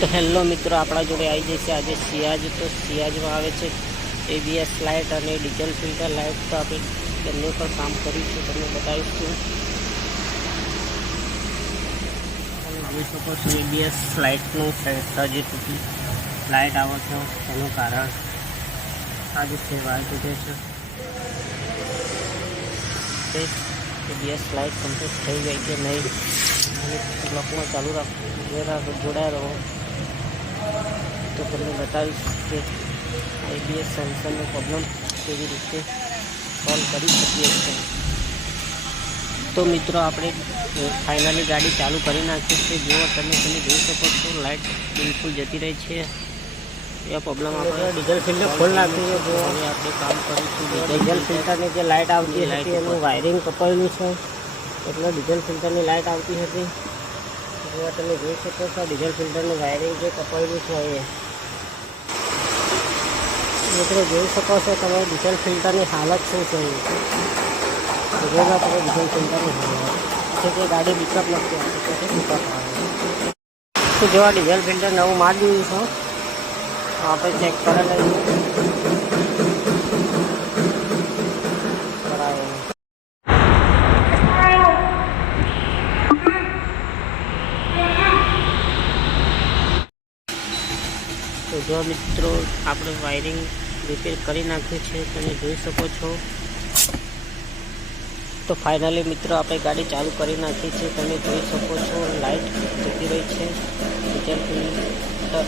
तो हेलो मित्रों अपना जोड़े आई जैसे आज सियाज तो सियाज में आवे छे एबीएस लाइट और डीजल फिल्टर लाइट तो आप बने पर काम करीशू तमने बताईशू। જોઈ શકો છો એબીએસ લાઇટનું સર્જિત લાઇટ આવે છે તેનું કારણ આ જ છે વાઇટ ઉઠે છે એબીએસ લાઇટ કમ્પ્લીટ થઈ ગઈ કે નહીં બ્લોકમાં ચાલુ રાખો જોડાયા રહો તો તમને બતાવીશ કે એબીએસ સેન્સરનો પ્રોબ્લેમ કેવી રીતે સોલ્વ કરી શકીએ છીએ। तो मित्रों આપણે फाइनली गाड़ी चालू કરી નાખી છે। જો તમે જોઈ શકો છો લાઇટ બિલકુલ જતી રહી છે। એ પ્રોબ્લેમ આપણે ડીઝલ ફિલ્ટર ખોલ નાખ્યું છે। જો હવે આપણે કામ કરીશું ડીઝલ ફિલ્ટરની જે લાઇટ આવતી હતી એનું વાયરિંગ કપાયેલું છે એટલે ડીઝલ ફિલ્ટરની લાઇટ આવતી હતી। જો તમે જોઈ શકો છો ડીઝલ ફિલ્ટરનું વાયરિંગ જે કપાયેલું છે એ મિત્રો જોઈ શકો છો તમે ડીઝલ ફિલ્ટરની હાલત શું છે। रोगा पर डीजल फिल्टर है कि गाड़ी पिकअप लगती है पिकअप तो जो डीजल फिल्टर नव मार दी छो आप चेक कर तो जो मित्रों आपणे वायरिंग रिपेर करी नाख्युं छे तमे जोई शको छो। तो फाइनली मित्रों आप गाड़ी चालू कर नाखी है। तब जोई सको लाइट जती रही है डीजल फिल्टर